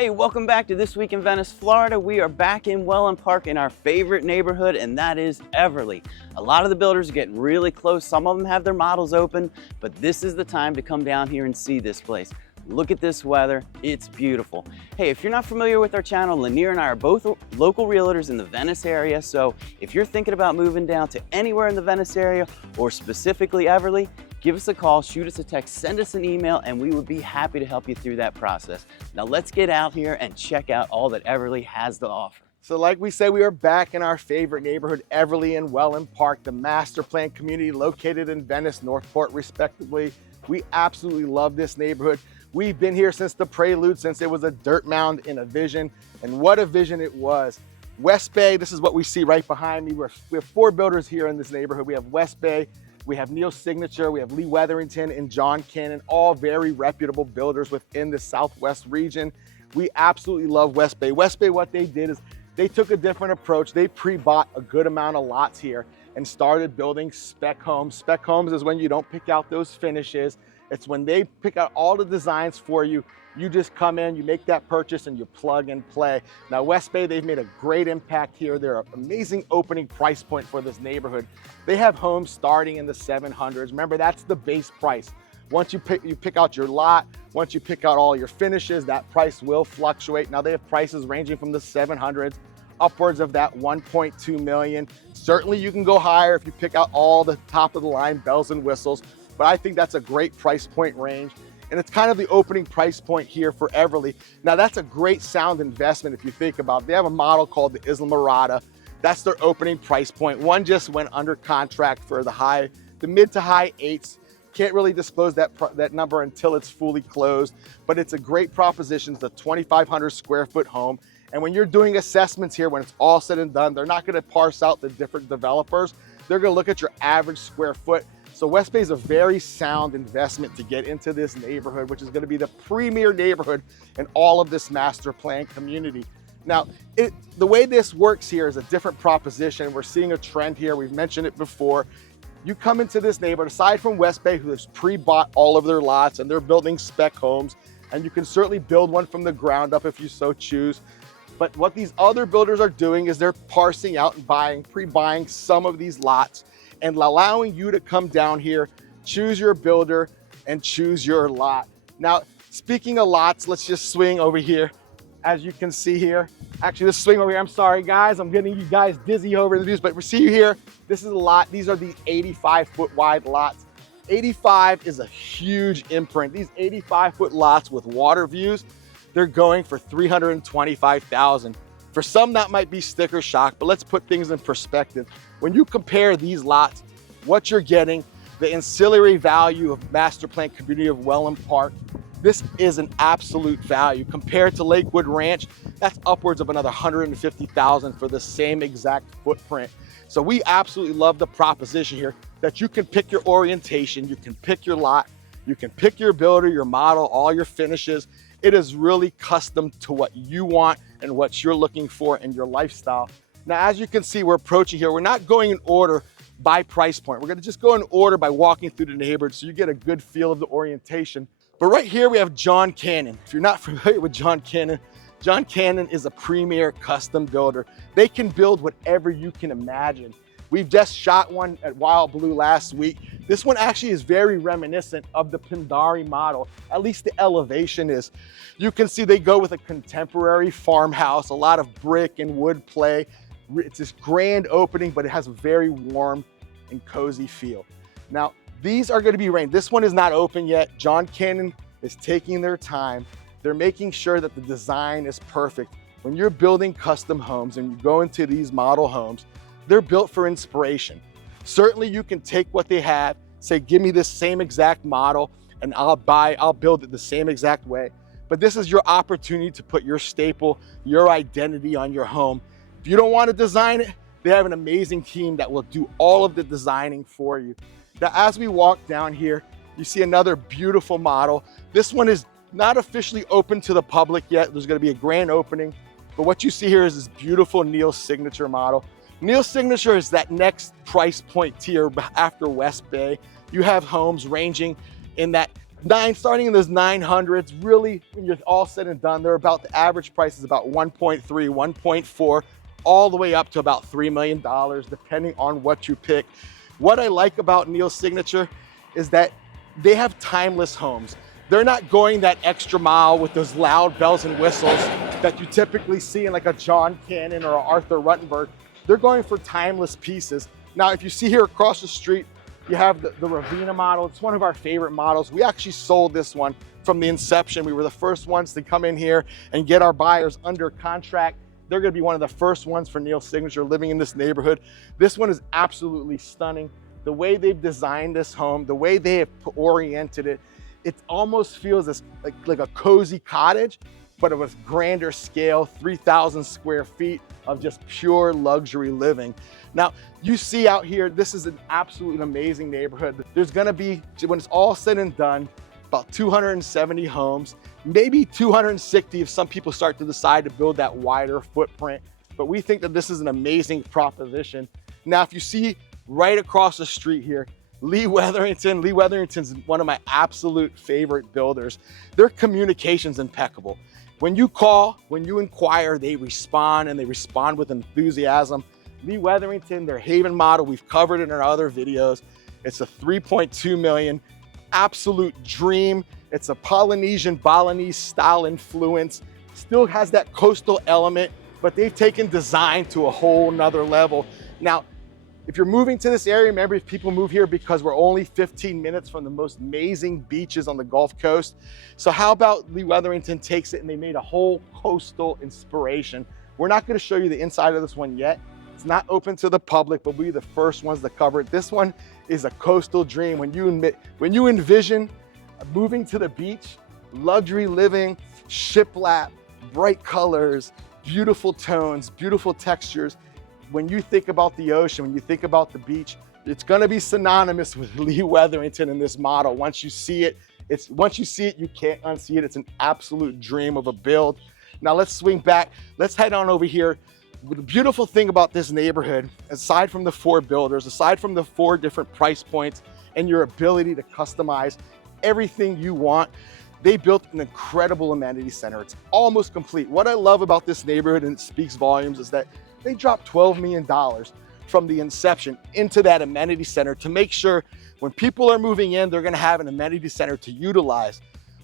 Hey, welcome back to This Week in Venice, Florida. We are back in Wellen Park in our favorite neighborhood, and that is Everly. A lot of the builders are getting really close. Some of them have their models open, but this is the time to come down here and see this place. Look at this weather, it's beautiful. Hey, if you're not familiar with our channel, Lanir and I are both local realtors in the Venice area, so if you're thinking about moving down to anywhere in the Venice area, or specifically Everly, give us a call, shoot us a text, send us an email, and we would be happy to help you through that process. Now let's get out here and check out all that Everly has to offer. So like we said, we are back in our favorite neighborhood, Everly and Wellen Park, the master plan community located in Venice, Northport, respectively. We absolutely love this neighborhood. We've been here since the prelude, since it was a dirt mound in a vision, and what a vision it was. West Bay, this is what we see right behind me. We have 4 builders here in this neighborhood. We have West Bay, we have Neal Signature, we have Lee Wetherington and John Cannon, all very reputable builders within the Southwest region. We absolutely love West Bay. West Bay, what they did is they took a different approach. They pre-bought a good amount of lots here and started building spec homes. Spec homes is when you don't pick out those finishes. It's when they pick out all the designs for you. You just come in, you make that purchase, and you plug and play. Now, West Bay, they've made a great impact here. They're an amazing opening price point for this neighborhood. They have homes starting in the 700s. Remember, that's the base price. Once you pick out your lot, once you pick out all your finishes, that price will fluctuate. Now, they have prices ranging from the 700s upwards of that 1.2 million. Certainly, you can go higher if you pick out all the top of the line bells and whistles, but I think that's a great price point range. And it's kind of the opening price point here for Everly. Now that's a great sound investment if you think about it. They have a model called the Islamorada. That's their opening price point. One just went under contract for the mid to high 8s. Can't really disclose that number until it's fully closed, but it's a great proposition. It's a 2,500 square foot home. And when you're doing assessments here, when it's all said and done, they're not gonna parse out the different developers. They're gonna look at your average square foot. So West Bay is a very sound investment to get into this neighborhood, which is going to be the premier neighborhood in all of this master plan community. Now, the way this works here is a different proposition. We're seeing a trend here. We've mentioned it before. You come into this neighborhood, aside from West Bay, who has pre-bought all of their lots and they're building spec homes, and you can certainly build one from the ground up if you so choose. But what these other builders are doing is they're parsing out and pre-buying some of these lots and allowing you to come down here, choose your builder, and choose your lot. Now, speaking of lots, let's just swing over here. As you can see here, actually let's swing over here. I'm sorry guys, I'm getting you guys dizzy over the views, but we see you here. This is a lot. These are the 85-foot wide lots. 85 is a huge imprint. These 85-foot lots with water views, they're going for $325,000. For some, that might be sticker shock, but let's put things in perspective. When you compare these lots, what you're getting, the ancillary value of master plan community of Wellen Park, this is an absolute value. Compared to Lakewood Ranch, that's upwards of another $150,000 for the same exact footprint. So we absolutely love the proposition here that you can pick your orientation, you can pick your lot, you can pick your builder, your model, all your finishes. It is really custom to what you want and what you're looking for in your lifestyle. Now, as you can see, we're approaching here. We're not going in order by price point. We're gonna just go in order by walking through the neighborhood so you get a good feel of the orientation. But right here we have John Cannon. If you're not familiar with John Cannon is a premier custom builder. They can build whatever you can imagine. We've just shot one at Wild Blue last week. This one actually is very reminiscent of the Pindari model, at least the elevation is. You can see they go with a contemporary farmhouse, a lot of brick and wood play. It's this grand opening, but it has a very warm and cozy feel. Now, these are gonna be rained. This one is not open yet. John Cannon is taking their time. They're making sure that the design is perfect. When you're building custom homes and you go into these model homes, they're built for inspiration. Certainly you can take what they have, say, give me this same exact model and I'll build it the same exact way. But this is your opportunity to put your staple, your identity on your home. If you don't want to design it, they have an amazing team that will do all of the designing for you. Now, as we walk down here, you see another beautiful model. This one is not officially open to the public yet. There's going to be a grand opening. But what you see here is this beautiful Neal Signature model. Neal Signature is that next price point tier after West Bay. You have homes ranging in that Starting in those 900s, really, when you're all said and done, they're about, the average price is about 1.3, 1.4, all the way up to about $3 million, depending on what you pick. What I like about Neal's signature is that they have timeless homes. They're not going that extra mile with those loud bells and whistles that you typically see in like a John Cannon or a Arthur Ruttenberg. They're going for timeless pieces. Now, if you see here across the street, you have the Ravenna model. It's one of our favorite models. We actually sold this one from the inception. We were the first ones to come in here and get our buyers under contract. They're gonna be one of the first ones for Neal's signature living in this neighborhood. This one is absolutely stunning. The way they've designed this home, the way they have oriented it, it almost feels like a cozy cottage, but of a grander scale, 3,000 square feet of just pure luxury living. Now, you see out here, this is an absolutely amazing neighborhood. There's gonna be, when it's all said and done, about 270 homes, maybe 260 if some people start to decide to build that wider footprint. But we think that this is an amazing proposition. Now, if you see right across the street here, Lee Wetherington's one of my absolute favorite builders. Their communication's impeccable. When you call, when you inquire, they respond, and they respond with enthusiasm. Lee Wetherington, their Haven model, we've covered it in our other videos. It's a 3.2 million, absolute dream. It's a Polynesian, Balinese style influence. Still has that coastal element, but they've taken design to a whole nother level. Now, if you're moving to this area, remember, if people move here because we're only 15 minutes from the most amazing beaches on the Gulf Coast. So how about Lee Wetherington takes it and they made a whole coastal inspiration. We're not gonna show you the inside of this one yet. It's not open to the public, but we'll be the first ones to cover it. This one is a coastal dream. When you envision moving to the beach, luxury living, shiplap, bright colors, beautiful tones, beautiful textures. When you think about the ocean, when you think about the beach, it's gonna be synonymous with Lee Wetherington in this model. Once you see it, you can't unsee it. It's an absolute dream of a build. Now let's swing back. Let's head on over here. The beautiful thing about this neighborhood, aside from the 4 builders, aside from the 4 different price points and your ability to customize everything you want, they built an incredible amenity center. It's almost complete. What I love about this neighborhood, and it speaks volumes, is that they dropped $12 million from the inception into that amenity center to make sure when people are moving in, they're gonna have an amenity center to utilize.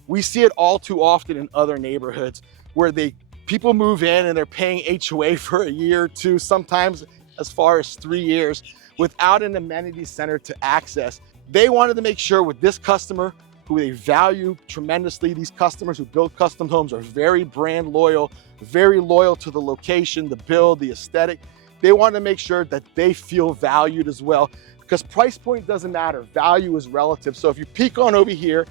We see it all too often in other neighborhoods where people move in and they're paying HOA for a year or 2, sometimes as far as 3 years, without an amenity center to access. They wanted to make sure with this customer, who they value tremendously, these customers who build custom homes are very brand loyal, very loyal to the location, the build, the aesthetic. They want to make sure that they feel valued as well, because price point doesn't matter, value is relative. So if you peek on over here,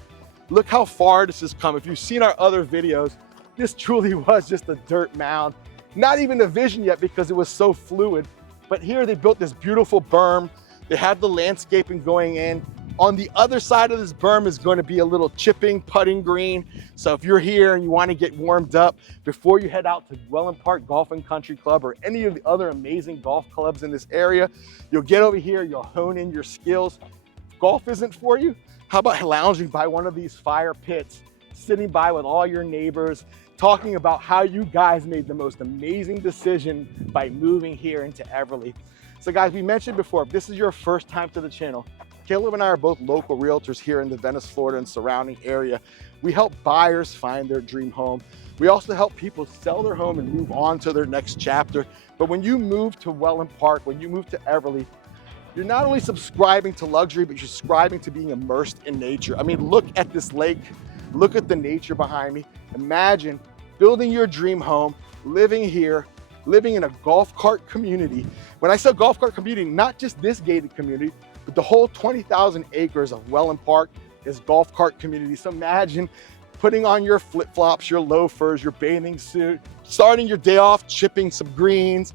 look how far this has come. If you've seen our other videos, this truly was just a dirt mound. Not even a vision yet because it was so fluid. But here they built this beautiful berm. They have the landscaping going in. On the other side of this berm is going to be a little chipping putting green. So if you're here and you want to get warmed up before you head out to Wellen Park Golf and Country Club or any of the other amazing golf clubs in this area, you'll get over here, you'll hone in your skills. If golf isn't for you, how about lounging by one of these fire pits, sitting by with all your neighbors, talking about how you guys made the most amazing decision by moving here into Everly. So guys, we mentioned before, if this is your first time to the channel, Caleb and I are both local realtors here in the Venice, Florida and surrounding area. We help buyers find their dream home. We also help people sell their home and move on to their next chapter. But when you move to Wellen Park, when you move to Everly, you're not only subscribing to luxury, but you're subscribing to being immersed in nature. I mean, look at this lake, look at the nature behind me. Imagine building your dream home, living here, living in a golf cart community. When I say golf cart community, not just this gated community, but the whole 20,000 acres of Wellen Park is golf cart community. So imagine putting on your flip-flops, your loafers, your bathing suit, starting your day off chipping some greens,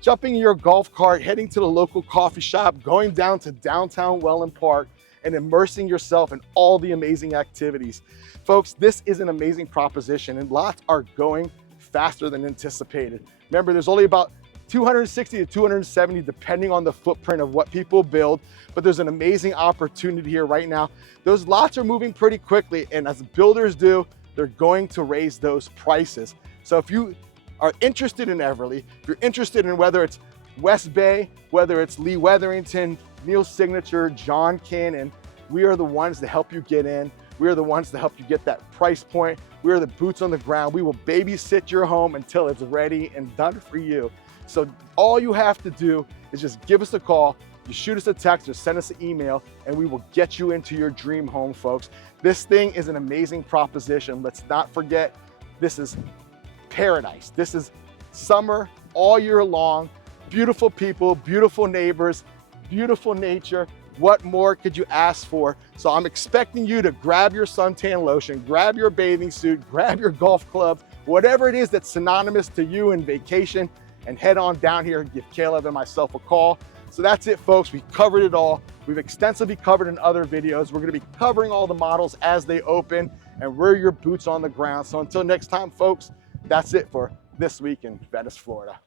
jumping in your golf cart, heading to the local coffee shop, going down to downtown Wellen Park, and immersing yourself in all the amazing activities. Folks, this is an amazing proposition, and lots are going faster than anticipated. Remember, there's only about 260 to 270 depending on the footprint of what people build, but there's an amazing opportunity here right now. Those lots are moving pretty quickly, and as builders do, they're going to raise those prices. So if you are interested in Everly, if you're interested in whether it's West Bay, whether it's Lee Wetherington, Neal Signature, John Cannon, we are the ones to help you get in. We are the ones to help you get that price point. We are the boots on the ground. We will babysit your home until it's ready and done for you. So all you have to do is just give us a call, you shoot us a text or send us an email, and we will get you into your dream home, folks. This thing is an amazing proposition. Let's not forget, this is paradise. This is summer all year long. Beautiful people, beautiful neighbors, beautiful nature. What more could you ask for? So I'm expecting you to grab your suntan lotion, grab your bathing suit, grab your golf club, whatever it is that's synonymous to you in vacation, and head on down here and give Caleb and myself a call. So that's it, folks. We covered it all. We've extensively covered in other videos. We're gonna be covering all the models as they open, and we're your boots on the ground. So until next time, folks, that's it for this week in Venice, Florida.